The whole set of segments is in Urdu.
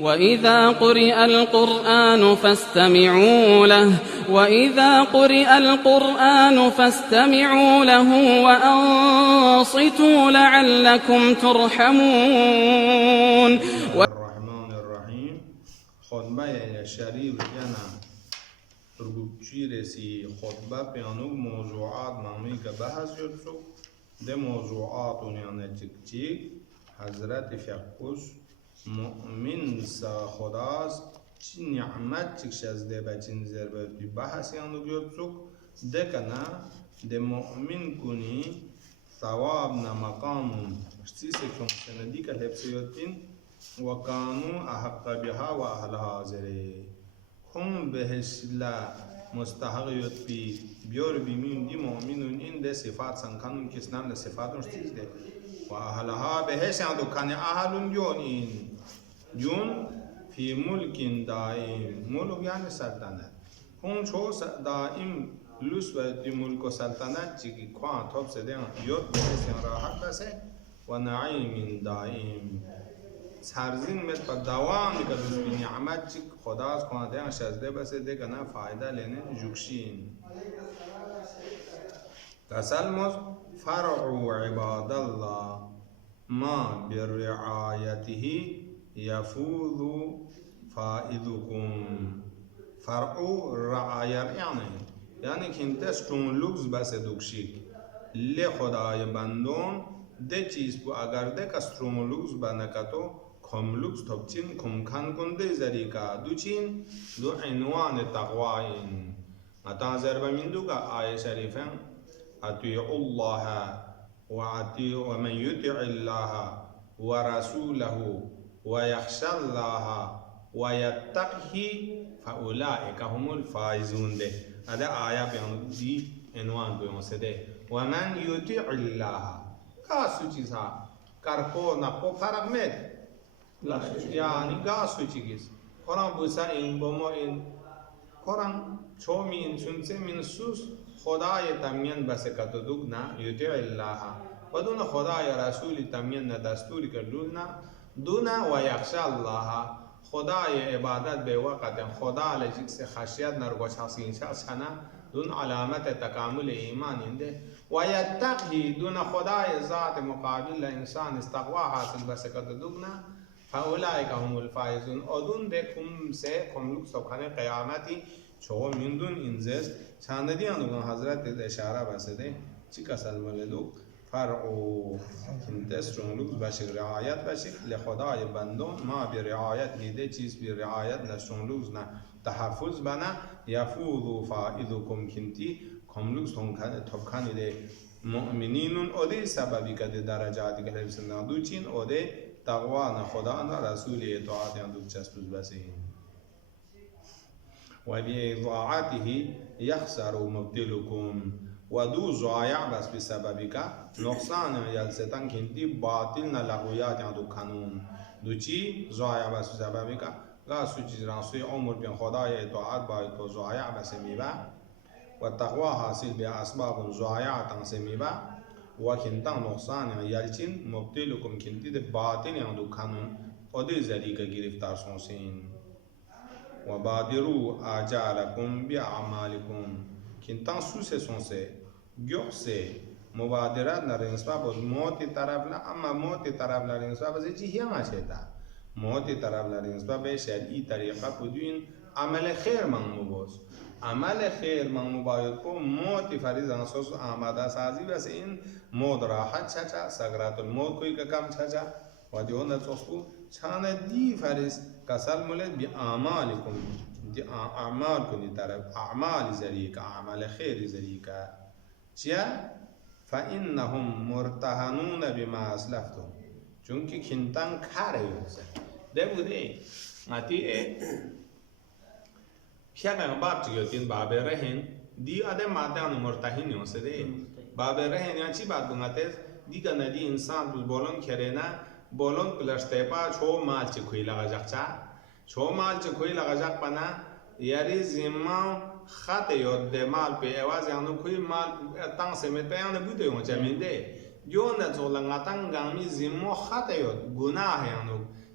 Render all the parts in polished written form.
وإذا قرئ القرآن فاستمعوا له وأنصتوا لعلكم ترحمون. الرحمن الرحیم خطبه شریف جنا ترگوچی رسی خطبه پیانو موضوعات نامی که بحث شد ده موضوعات اونیانه چک حضرت فقوس مؤمن سا خداست چی نعمت چکش از ده بچین زربتی بحث یانو بیاد ده کنا ده مؤمن کنی ثواب نمقام شتیسه کن سندی که لبسیوتین وكانوا أحق بها وأهلها زري هم بهشلا مستحق يتبي بيور بيمين دي مؤمنون إن ده صفات سنكانون كسنام ده صفات مشتيز ده وأهلها بهش عندو كان أهلون جون في ملك دائم ملك يعني سلطنة هم شو دائم لسوة ملك وسلطنة چيكي خوان توب سدين يوت بهش راحت بسه ونعيم دائم سرزین met پر دوام که دوست بی نعمت چی خداست کنده ان شزده بسه ده کنه فایده لینه جوکشین تسلمز فرع عباد الله ما برعایته يفوز فائدكم فرع رعایت یعنی که انتش تون لوکس بسه دوکشی لی خدای بندون ده چیز کو اگر ده کستروم لوکس بنکتو کم لوکس توبچین کم کن کنده زریکا دوچین دو عنوان تقوائن اتا زرب من دوگا آیه شریفن اطیع الله ومن یطع الله ورسوله ويخشى الله ويتقه فاولئك هم الفائزون ده هذا آیه بیان دی عنوان بیان سده ومن یطع الله کاسو چیزها کرکو نکو فرق مید یعنی گاسو چیز قرآن بوسا این بومو این قرآن چومی این چونچه من سوس خدای تمین بس کتو دوگنا یطع الله بدون خدای رسول تمین دستوری کردونا دونا و یخشى الله خدای عبادت به وقت خدا لجکس خشیت نرگوش حسین شخص هنا دون علامت تکامل ایمان انده و یتقی دون خدای ذات مقابل انسان استقوا حاصل بس کتو دوگنا فاولئک هم الفائزون ادون ده کم سے کم لوگ سبحان قیامتی چو من دون انزست چاندی اندون حضرت اشاره بسده چی کسل ملدو فرعو انتسترون لوگ بشک رعایت بشک لخدای بندون ما بی رعایت لیده چیز بی رعایت نشون لوگ نه تحفظ بنا یفوض فائدکم کنتی کم لوگ توبخانی ده مؤمنینون اوده سببی که ده درجاتی که حفظ دوچین اوده تقوان خدا نه رسول اطاعت اندوک چسپوز بسین و بی اضاعته یخسر مبتلکم و دو ضایع بس بسببی که نقصان یلستان کنتی باطل نلغویات اندوک کنون دو چی ضایع بس بسببی که گاسو چیز رانسوی عمر بین خدای اطاعت باید تو ضایع بس میبا و تقوا حاصل به اسباب ضایع تنسی میبا و کنتان نقصان یلچین مبتلکم کنتی ده باطن اندو کنون و ده ذریعه گرفتار سونسین و بادرو آجالکم بی اعمالکم کنتان سوسه سونسه گوه سه مبادرت نرنسبا باز موت طرف لا اما موت طرف نرنسبا باز چی هم چهتا موت طرف نرنسبا به شرعی طریقه بدوین عمل خیر منمو باز عمل خیر منمو باید کو موت فریض انسوس آماده سازی بس این موت راحت چچا سگرات الموت کوئی کم چچا و دیون نتوسکو چانه دی فریض کسل مولد بی اعمالکم دی اعمال کنی طرف اعمال ذریعه عمل خیر ذریعه چیا فإنهم مرتهنون بما اسلفتم چونکه کنتان کاره یوزه ده بوده ماتی شاید باب چیزی باب رهن دی آدم مادام مرتهن یوسده باب رهن یعنی چی بات بگناتش دی که ندی انسان تو بالون کرده بالون پلاستیپا چو مال چی کوی لگاجک چا چو مال چی کوی لگاجک پنا یاری زمان خط یاد دمال به آواز یانو کوی مال تان سمت یانو بوده یون چه میده یون نزول نگاتان گامی زمان خط یاد گناه یانو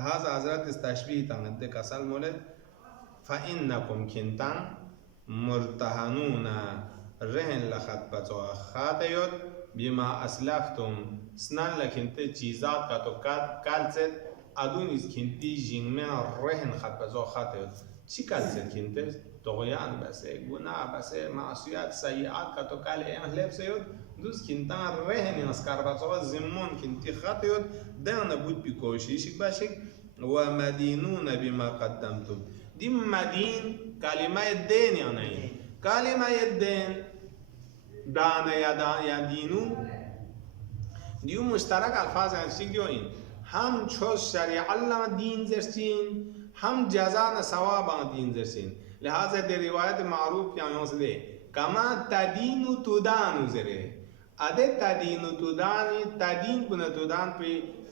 هذا حضرت استشبیه تانده کسل مولد فإنکم کنتان مرتهنون رهن لخط بچو خاطیود بما اسلفتم سنان لکنته چیزات کا تو کالزد ادونیز کنتی جنمن رهن خط بچو خاطیود چی کالزد کنته طغیان بسه گناه بسه معصیت سیئات کا تو کال اهلب سیود دوست کنتان رهن اسکار بچو زمون کنتی خاطیود دان بود بی کوشیش باشید و مدینون بما قدمتم دي مدين كلمة الدين يعني كلمة الدين دانا يا دينو ديو مشترك الفاظ هستيك ديو إن هم چوز شريع الله دين زرسين هم جزانا ثوابا دين زرسين لهذا دي رواية معروف يعني يوصله كما تدين تدان زره ادي تدين تدان تدين كنا تدان في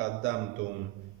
قدمتم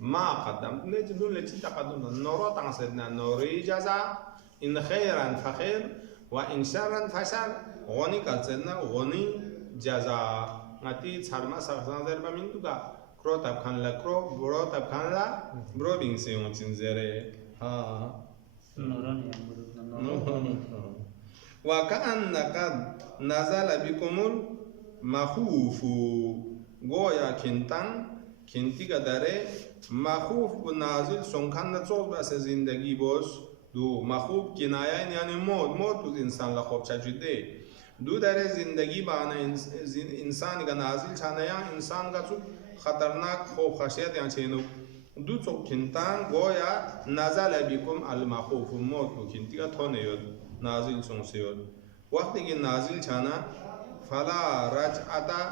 ما قدمت نجدون لتي تقدم نورو تنسدنا نوري جزاء إن خيرا فخير وإن شرا فشر غني كالسدنا غني جزاء نتي تسرما سخزان زر بمين دوكا كرو تبخان لا كرو برو تبخان لا برو بين سيون تنزره ها وكأن قد نزل بكم المخوف غويا كنتان كنتي قدره مخوف و نازل سنخان نتوز بس زندگی باش دو مخوف کنایه یعنی موت تو انسان لخوب چجده دو در زندگی بانه انسان کا نازل چانیا انسان کا چو خطرناک خوف خشیت یعنی چینو دو چو کنتان گویا نزل بیکم المخوف موت و کنتی کا تونه یود نازل سنسیود وقتی که نازل چانا فلا رجعتا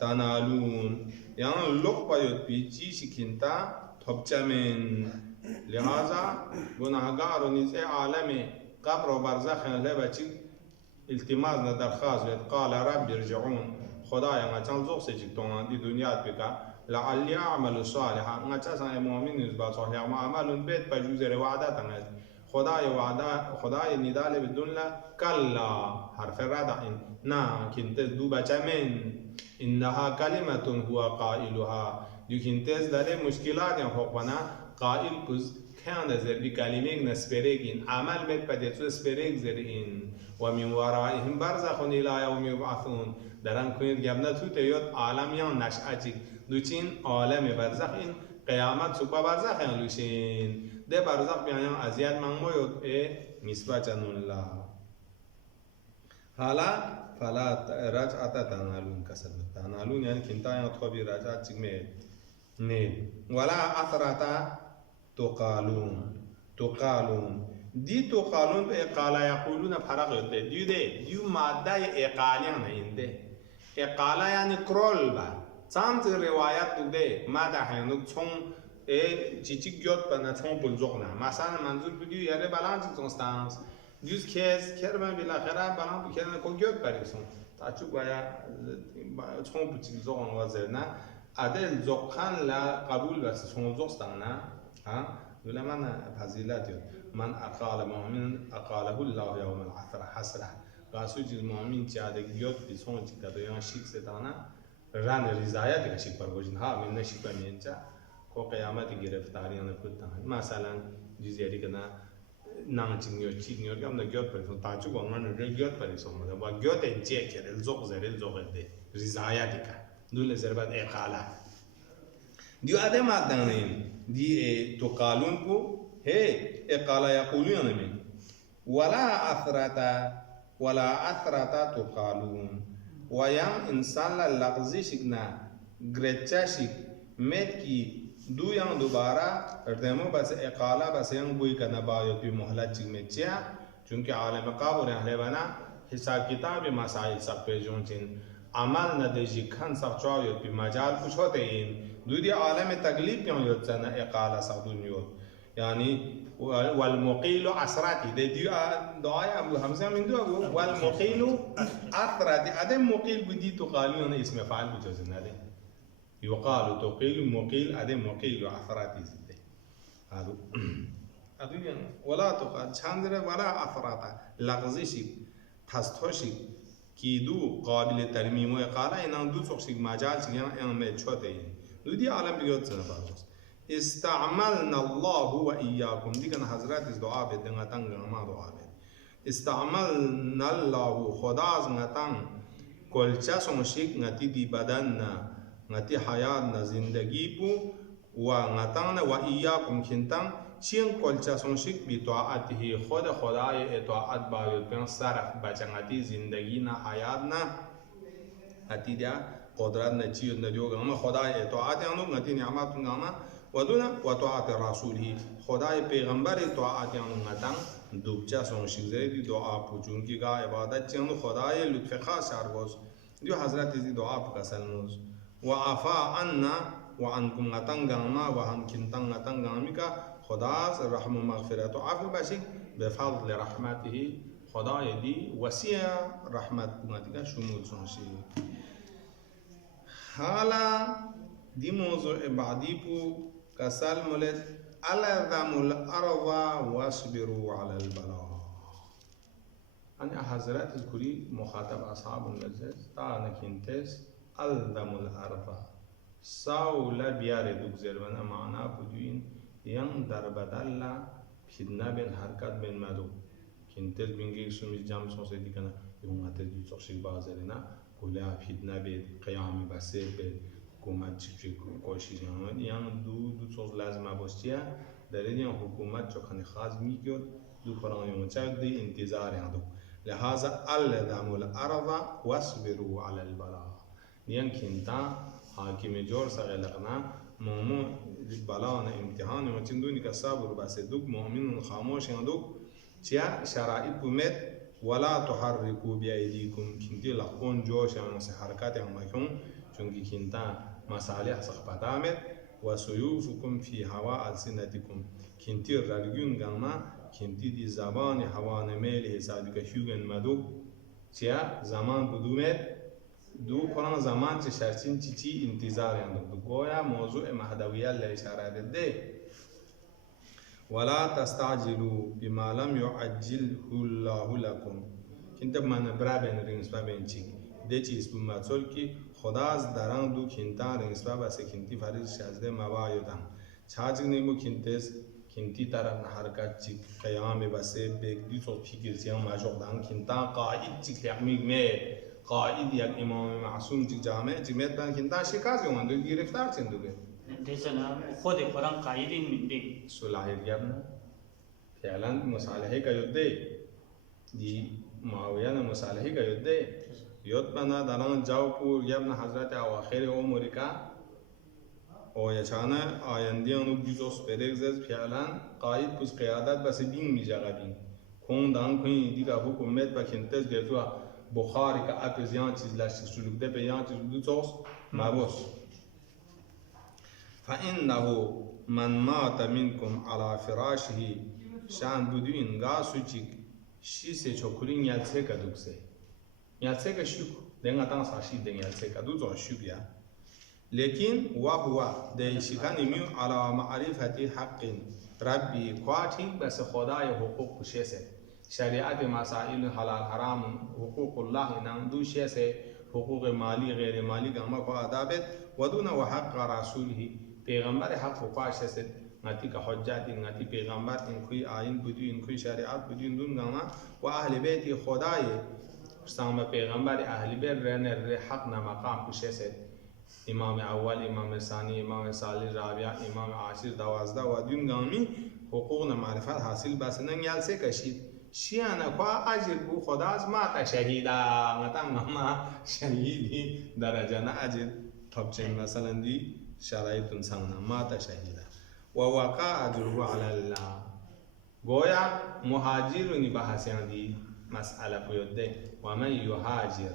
تنالون یعنی لوک پایود پیچی شکنتا تبچمن لہذا گناہگار و نیز عالم قبر و برزخ لبچی التماس نه درخواست وید قال رب ارجعون خدایا ما چند زوق سے چکتون دی دنیا بکا لعلی اعمل صالحا ما چسان مؤمن نسبت صالح ما عمل بیت بجوزر وعدت نز خدای ندال بدون لا کلا حرف ردع نا کنت دو بچمن انها کلمه هو قائلها يمكن داره مشکلات یا حقوقنا قائل کز کان در بی کلمه نسپرگین عمل مت پدیت سپرگ زرین و من ورائهم برزخ الى یوم یبعثون دران کنید گبنا تو تیود عالم یا نشأتی دوچین عالم برزخ این قیامت سوپا برزخ یا لوشین ده برزخ بیان ازیاد منموید نسبت الله حالا فلا رجعت تنالون کسب تنالون یعنی کنتا یا خوبی رجعت چگمه نه ولا اثرتا تقالون دی تقالون به اقالا یقولون فرق ہوتے دیو ماده اقالیان اینده اقالا یعنی کرول با چند روایت دوده ماده هنوک چون چیچی گیوت بنا چون بلزوقنا مثلا منظور بدیو یاره بالانس چونستانس دیوز کس کرمان بالاخره بالان بکنن کو گیوت بریسون تاچو بایا چون بچی زوقن وزرنا عدل زوقان لا قبول بس چون زوقستانا ها ولا من فضیلت من اقال مؤمن اقاله الله يوم العثره حسره رسول المؤمن چاده گیوت بیسون چی کدویان شیک ستانا ران رضایت کا شیک پروژن ها من نشیک بمینچا کو قیامت گرفتاریان کتا مثلا جزیری کنا نانچینیو چینیو کام نگیوت پریسون تاچو گمان نگیوت پریسون مده با گیوت انچه کرد زوق زرل زوق ده رضایت کا دول زربت اقاله دیو آدم آدانین دی تقالون کو ہے اقالا یقولون من ولا اثرتا تقالون ویام انسان لغزی شکنا گرچا شک مت کی دو یان دوبارہ ردمو بس اقالا بس یان بوئی کا نبایت بھی محلت چک میں چیا چونکہ عالم قابر اہل بنا حساب کتاب مسائل سب پہ جون چین عمل ندجی کن سخچار یود پی مجال کچھ ہوتے این دودی عالم تکلیف پیان یود سنه اقال سخدون یود یعنی والمقيل عسراتي دي دعاء ابو حمزه من دو والمقيل عثراتي ادم مقيل بدي تقالون اسم فاعل بجوزنا ده يقال تقيل مقيل ادم مقيل عثراتي زده هذا يعني ولا تقال چندره ولا عثراتا لغزشي تستوشي كيدو قابل ترميم وقال ان دو سوشي مجال سيان ان مچوته دو دي عالم بيوت سنه باز استعملنا الله وإياكم دي كان حضرات دعاء بدنا تنگ ما دعاء استعملنا الله خداز نتان کلچا سونشیک نتی دی بدن نتی حیات ن زندگی پو و نتان و إياكم کنتان چین کلچا سونشیک بی طاعته خدای اطاعت باید پن صرف بچنگتی زندگی نا حیات نا نتی دیا قدرت نچیو ندیو گام خدای اطاعت انو نتی نعمت گام ودونه وطاعت رسوله خدای پیغمبر طاعت یانو نتن دوبچه سونشیک زیدی دعا پوچون کی گاه عبادت چانو خدای لطف خاص شرگوز دیو حضرت زی دعا پکسلنوز و عفا عنا و عنکم نتن گاما و هم کنتن نتن گامی کا خداز رحم و مغفرت و عفو باشی بفضل رحمته خدای دی وسیع رحمت نتیگه شمول سونشیک حالا دی موضوع بعدی پو كسل مولد ألذم الأرض واصبروا على البلاء أنا حضرات الكري مخاطب أصحاب النجس تانا كنتس ألذم الأرض ساولا بيار دوك زربنا معنا بدوين ين دربدالا فيدنا بين حركات بين مدو كنتس بينجي سميز جام سوسي دي كنا يوم هتدي تشوشيك بازرنا كلها فيدنا بين قيام بسير بين حکومت چی کوشش می‌کنه یعنی دو چیز لازمه باشه در این حکومت چه کنی خاص می‌کرد دو فرانیون چه دی انتظار یادو لحاظ الذم الارض واصبروا على البلاء یعنی کنتا حاکم جور سغلقنا مومو بلاء امتحان و چندونی که صبر بس دوک مؤمن خاموش یادو چیا شرایط بومت ولا تحركوا بأيديكم کنتی لقون جوش یعنی حرکات همکون چونکی کنتا مصالح صحبتامت وسيوفكم في هواء ألسنتكم كنتي رجون جمع كنتي دي زبان هوا نميل حسابك هيوغن مدو تيا زمان بدومت دو قرآن زمان تشارتين تي انتظار عندك گویا موضوع مهدوية لإشارة ده ولا تستعجلوا بما لم يعجله الله لكم كنت من برابن رنسبا بنچي ده چیز بماتول کی خداز دران دو کنتا رنسبا بس کنتی فریز شازده مبایودم چاچگ نیمو کنتس کنتی طرف حرکت چی قیام بس بیگ دی تو فکر سیام ماجوق دان کنتا قائد چی لیامیگ می قائد یک امام معصوم چی جامع چی میت بان کنتا شکاز یوان دو گرفتار چندوگه دیسنا خود قرآن قائدین من دی صلاحیت گرنا فعلا مصالحه کا یده دی معاویه مصالحه کا یده یاد بنا دران جاو پور یابن حضرت اواخر عمرکا او یچانه آیندیان و بیزوس پرگزز فعلا قائد پس قیادت بس دین می جاگدین کون دان کوئی دیگه حکومت با کنتز گرتوا بخاری کا اپز یان چیز لاشت سلوک ده به یان چیز بیزوس مبوس فإنه من مات منكم على فراشه شان بدوین گاسو چیک شیسه چوکرین یالسه کدوکسه یالسه کا شوک دنگا تان ساشی دنگ یالسه کدو زو شوک یا لیکن وهو ده شکانی میو على معرفت حق ربی قاتی بس خدای حقوق کشیسه شریعت مسائل حلال حرام حقوق الله نام شیسه حقوق مالی غیر مالی گما کو ادابت ودون وحق رسوله پیغمبر حق و پاشسه نتی که حجت نتی پیغمبر این کوی آیین بودی این کوی شریعت بودی این دون گما و اهل بیت خدای سام پیغمبر اهل بیت رن حق مقام کشیسه امام اول امام ثانی امام ثالث رابع امام عاشر 12 و دون گامی حقوق معرفت حاصل بس نگیالسه کشید شیانه کو اجر بو خدا از ما تا شهیدا متا ما شهیدی درجه نه اجر طبچه مثلا دی شرایط انسان ما تا شهیدا و وقع اجره علی الله گویا مهاجرونی بحثیان دی مسئله پیوده و من یهاجر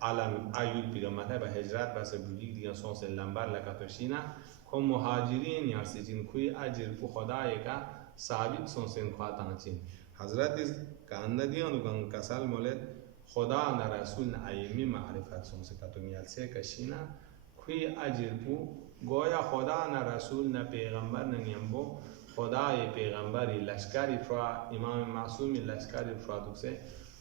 alam ayud biga mata ba hijrat ba se bugi diga son se lambar la katoshina ko muhajirin yar se jin kui ajir fu khudaye ka sabit son se khatan chin hazrat is ka annadi anu kan kasal molet khuda na rasul na aymi ma'rifat son se katomiyal se kashina kui ajir fu goya khuda na rasul na peyghambar na nyambo khuda ye peygambari lashkari fra imam masum lashkari fra dukse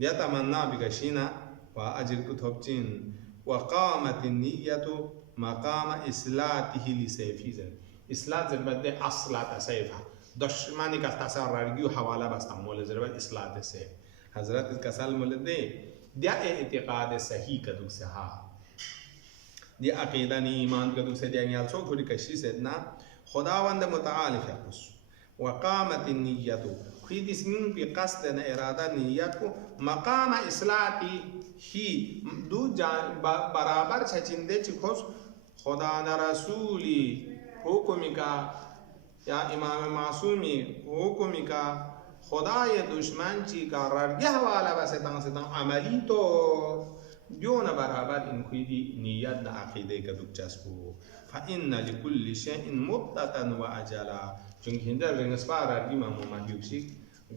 يتمنى بكشينا وأجر كتبتين وقامت النية مقام إسلاته لسيفيزا إسلات زربت أصلات سيفها دشماني كتاسر رجيو حوالا بستعمل زربت إسلات السيف حضرت كسال مولد دي اعتقاد صحيح كدوك سها دي عقيدة إيمان كدوك سه دي أنيال شو كوري كشي سيدنا خداوند متعال يقص وقامت النية في دسمين بقصد إرادة نيته مقام إصلاحي هي دو برابر چچنده چخوش خدا نا رسولی حکمی کا یا امام معصومی حکمی کا خدای دشمن چی کا ررگه والا بستان عملی تو بیون برابر این خویدی نیت نا عقیده که دو چسبو فإن لكل شيء مدة وأجلا چونکه هندر رنگسپا ررگی مامو مهیوشی